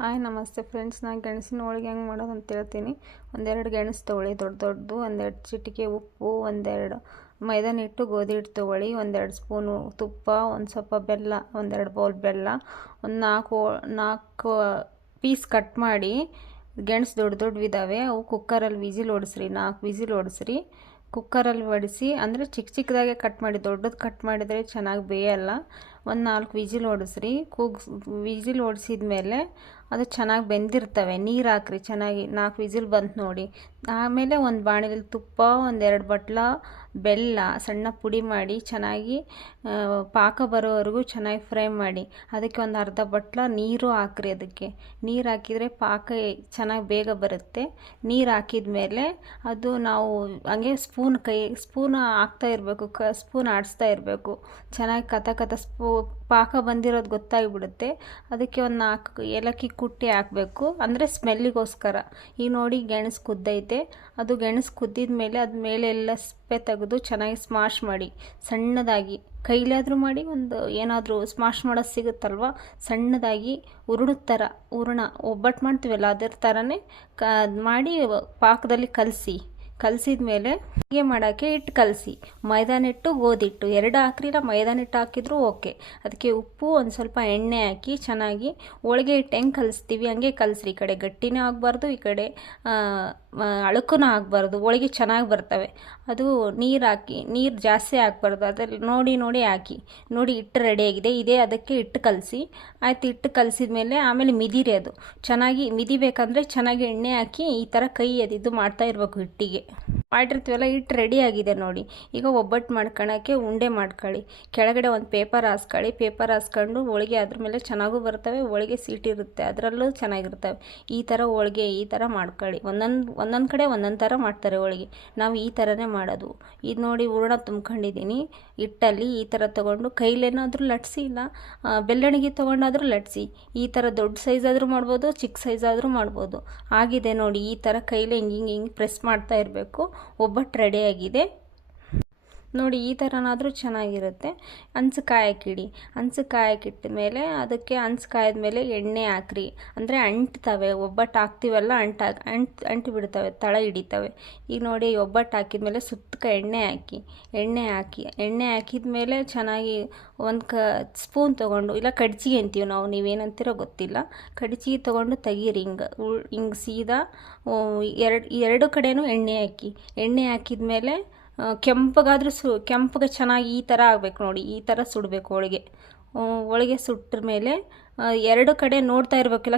Hi ನಮಸ್ತೆ friends, ನಾನು ಗೆಣಸಿನ ಹೋಳಿಗೆ ಹೆಂಗೆ ಮಾಡೋದು ಅಂತ ಹೇಳ್ತೀನಿ. ಒಂದೆರಡು ಗೆಣಸು ತೊಗೊಳ್ಳಿ, ದೊಡ್ಡದು. ಒಂದೆರಡು ಚಿಟಿಕೆ ಉಪ್ಪು, ಒಂದೆರಡು ಮೈದಾನ ಹಿಟ್ಟು, ಗೋಧಿ ಹಿಟ್ಟು ತೊಗೊಳ್ಳಿ, ಒಂದೆರಡು ಸ್ಪೂನು ತುಪ್ಪ, ಒಂದು ಸ್ವಲ್ಪ ಬೆಲ್ಲ, ಒಂದೆರಡು ಬೌಲ್ ಬೆಲ್ಲ, ಒಂದು ನಾಲ್ಕು ಪೀಸ್ ಕಟ್ ಮಾಡಿ. ಗೆಣಸು ದೊಡ್ಡವಿದ್ದಾವೆ, ಅವು ಕುಕ್ಕರಲ್ಲಿ ವಿಸಿಲ್ ಹೊಡಿಸ್ರಿ. 4 ವಿಸಿಲ್ ಹೊಡಿಸ್ರಿ. ಕುಕ್ಕರಲ್ಲಿ ಹೊಡಿಸಿ, ಅಂದರೆ ಚಿಕ್ಕದಾಗೆ ಕಟ್ ಮಾಡಿ, ದೊಡ್ಡದು ಕಟ್ ಮಾಡಿದರೆ ಚೆನ್ನಾಗಿ ಬೇಯಲ್ಲ. ಒಂದು 4 ವಿಸಿಲ್ ಹೊಡಿಸ್ರಿ. ವಿಸಿಲ್ ಹೊಡಿಸಿದ ಮೇಲೆ ಅದು ಚೆನ್ನಾಗಿ ಬೆಂದಿರ್ತವೆ. ನೀರು ಹಾಕ್ರಿ ಚೆನ್ನಾಗಿ. 4 ವಿಸಿಲ್ ಬಂತು ನೋಡಿ. ಆಮೇಲೆ ಒಂದು ಬಾಣಲೆಯಲ್ಲಿ ತುಪ್ಪ, ಒಂದೆರಡು ಬಟ್ಲ ಬೆಲ್ಲ ಸಣ್ಣ ಪುಡಿ ಮಾಡಿ ಚೆನ್ನಾಗಿ ಪಾಕ ಬರೋವರೆಗೂ ಚೆನ್ನಾಗಿ ಫ್ರೈ ಮಾಡಿ. ಅದಕ್ಕೆ ಒಂದು ಅರ್ಧ ಬಟ್ಲ ನೀರು ಹಾಕ್ರಿ. ಅದಕ್ಕೆ ನೀರು ಹಾಕಿದರೆ ಪಾಕ ಚೆನ್ನಾಗಿ ಬೇಗ ಬರುತ್ತೆ. ನೀರು ಹಾಕಿದ ಮೇಲೆ ಅದು ನಾವು ಹಂಗೆ ಸ್ಪೂನ್ ಹಾಕ್ತಾ ಇರಬೇಕು, ಸ್ಪೂನ್ ಆಡಿಸ್ತಾ ಇರಬೇಕು. ಚೆನ್ನಾಗಿ ಕಥ ಪಾಕ ಬಂದಿರೋದು ಗೊತ್ತಾಗಿಬಿಡುತ್ತೆ. ಅದಕ್ಕೆ ಒಂದು 4 ಏಲಕ್ಕಿ ಕುಟ್ಟಿ ಹಾಕಬೇಕು, ಅಂದರೆ ಸ್ಮೆಲ್ಲಿಗೋಸ್ಕರ. ಈಗ ನೋಡಿ ಗೆಣಸು ಕುದ್ದೈತೆ. ಅದು ಗೆಣಸು ಕುದ್ದಿದ ಮೇಲೆ ಅದ ಮೇಲೆ ಎಲ್ಲ ಸಿಪ್ಪೆ ತೆಗೆದು ಚೆನ್ನಾಗಿ ಸ್ಮಾಶ್ ಮಾಡಿ, ಸಣ್ಣದಾಗಿ. ಕೈಲಾದರೂ ಮಾಡಿ, ಒಂದು ಏನಾದರೂ ಸ್ಮಾಶ್ ಮಾಡೋದು ಸಿಗುತ್ತಲ್ವ, ಸಣ್ಣದಾಗಿ ಹೂರಣ ಒಬ್ಬಟ್ಟು ಮಾಡ್ತೀವಲ್ಲ ಅದರ ಥರನೇ ಮಾಡಿ ಪಾಕದಲ್ಲಿ ಕಲಸಿದ ಮೇಲೆ ಹೀಗೆ ಮಾಡೋಕ್ಕೆ ಹಿಟ್ಟು ಕಲಸಿ. ಮೈದಾನ ಹಿಟ್ಟು, ಗೋಧಿ ಹಿಟ್ಟು 2 ಹಾಕ್ರಿಲ್ಲ, ಮೈದಾನ ಹಿಟ್ಟು ಹಾಕಿದ್ರು ಓಕೆ. ಅದಕ್ಕೆ ಉಪ್ಪು, ಒಂದು ಸ್ವಲ್ಪ ಎಣ್ಣೆ ಹಾಕಿ ಚೆನ್ನಾಗಿ ಹೋಳಿಗೆ ಹಿಟ್ಟು ಹೆಂಗೆ ಕಲಿಸ್ತೀವಿ ಹಂಗೆ ಕಲಸ್ರಿ. ಈ ಕಡೆ ಗಟ್ಟಿನೂ ಆಗಬಾರ್ದು, ಈ ಕಡೆ ಅಳಕೂ ಆಗಬಾರ್ದು. ಹೋಳಿಗೆ ಚೆನ್ನಾಗಿ ಬರ್ತವೆ. ಅದು ನೀರು ಹಾಕಿ, ನೀರು ಜಾಸ್ತಿ ಹಾಕ್ಬಾರ್ದು. ಅದ್ರಲ್ಲಿ ನೋಡಿ ಹಾಕಿ. ನೋಡಿ ಹಿಟ್ಟು ರೆಡಿಯಾಗಿದೆ. ಅದಕ್ಕೆ ಹಿಟ್ಟು ಕಲಸಿ ಆಯ್ತು. ಹಿಟ್ಟು ಕಲಸಿದ ಮೇಲೆ ಆಮೇಲೆ ಮಿದಿರಿ. ಅದು ಚೆನ್ನಾಗಿ ಮಿದಿಬೇಕಂದ್ರೆ ಚೆನ್ನಾಗಿ ಎಣ್ಣೆ ಹಾಕಿ ಈ ಥರ ಕೈ ಇದು ಮಾಡ್ತಾ ಇರಬೇಕು. ಹಿಟ್ಟಿಗೆ ಮಾಡಿರ್ತೀವಲ್ಲ, ಹಿಟ್ಟು ರೆಡಿ ಆಗಿದೆ ನೋಡಿ. ಈಗ ಒಬ್ಬಟ್ಟು ಮಾಡ್ಕೊಳ್ಳೋಕ್ಕೆ ಉಂಡೆ ಮಾಡ್ಕೊಳ್ಳಿ. ಕೆಳಗಡೆ ಒಂದು ಪೇಪರ್ ಹಾಸ್ಕೊಳ್ಳಿ. ಪೇಪರ್ ಹಾಸ್ಕೊಂಡು ಹೋಳಿಗೆ ಅದ್ರ ಮೇಲೆ ಚೆನ್ನಾಗೂ ಬರ್ತವೆ. ಹೋಳಿಗೆ ಸೀಟಿರುತ್ತೆ, ಅದರಲ್ಲೂ ಚೆನ್ನಾಗಿರ್ತವೆ. ಈ ಥರ ಹೋಳಿಗೆ ಈ ಥರ ಮಾಡ್ಕೊಳ್ಳಿ. ಒಂದೊಂದು ಕಡೆ ಒಂದೊಂದು ಥರ ಮಾಡ್ತಾರೆ ಹೋಳಿಗೆ. ನಾವು ಈ ಥರನೇ ಮಾಡೋದು. ಇದು ನೋಡಿ ಹೂರಣ ತುಂಬ್ಕೊಂಡಿದ್ದೀನಿ ಹಿಟ್ಟಲ್ಲಿ. ಈ ಥರ ತೊಗೊಂಡು ಕೈಲೇನಾದರೂ ಲಟ್ಸಿ, ಇಲ್ಲ ಬೆಲ್ಲಣಿಗೆ ತೊಗೊಂಡಾದರೂ ಲಟ್ಸಿ. ಈ ಥರ ದೊಡ್ಡ ಸೈಜ್ ಆದರೂ ಮಾಡ್ಬೋದು, ಚಿಕ್ಕ ಸೈಜ್ ಆದರೂ ಮಾಡ್ಬೋದು. ಆಗಿದೆ ನೋಡಿ. ಈ ಥರ ಕೈಲೇ ಹಿಂಗೆ ಪ್ರೆಸ್ ಮಾಡ್ತಾ ಇರಬೇಕು. ಒಬ್ಬಟ್ಟು ರೆಡಿಯಾಗಿದೆ ನೋಡಿ. ಈ ಥರನಾದರೂ ಚೆನ್ನಾಗಿರುತ್ತೆ. ಹಂಚು ಕಾಯಕ್ಕಿಡಿ. ಹಂಚು ಕಾಯಕ್ಕಿಟ್ಟ ಮೇಲೆ ಅದಕ್ಕೆ ಹಂಚು ಕಾಯ್ದ ಮೇಲೆ ಎಣ್ಣೆ ಹಾಕ್ರಿ. ಅಂದರೆ ಅಂಟ್ತವೆ. ಒಬ್ಬಟ್ಟು ಹಾಕ್ತೀವಲ್ಲ, ಅಂಟು ಬಿಡ್ತವೆ, ತಳ ಹಿಡಿತವೆ. ಈಗ ನೋಡಿ ಒಬ್ಬಟ್ಟು ಹಾಕಿದ ಮೇಲೆ ಸುತ್ತಕ ಎಣ್ಣೆ ಹಾಕಿದ ಮೇಲೆ ಚೆನ್ನಾಗಿ ಒಂದು ಸ್ಪೂನ್ ತೊಗೊಂಡು, ಇಲ್ಲ ಕಡ್ಚಿಗೆ ಅಂತೀವಿ ನಾವು, ನೀವೇನಂತೀರೋ ಗೊತ್ತಿಲ್ಲ, ಕಡ್ಚಿಗೆ ತೊಗೊಂಡು ತೆಗೀರಿ. ಹಿಂಗೆ ಸೀದಾ ಎರಡು ಕಡೆನೂ ಎಣ್ಣೆ ಹಾಕಿದ ಮೇಲೆ ಕೆಂಪಗೆ ಚೆನ್ನಾಗಿ ಈ ಥರ ಆಗಬೇಕು ನೋಡಿ. ಈ ಥರ ಸುಡಬೇಕು ಹೋಳಿಗೆ ಸುಟ್ಟ ಮೇಲೆ 2 ಕಡೆ ನೋಡ್ತಾ ಇರಬೇಕಿಲ್ಲ,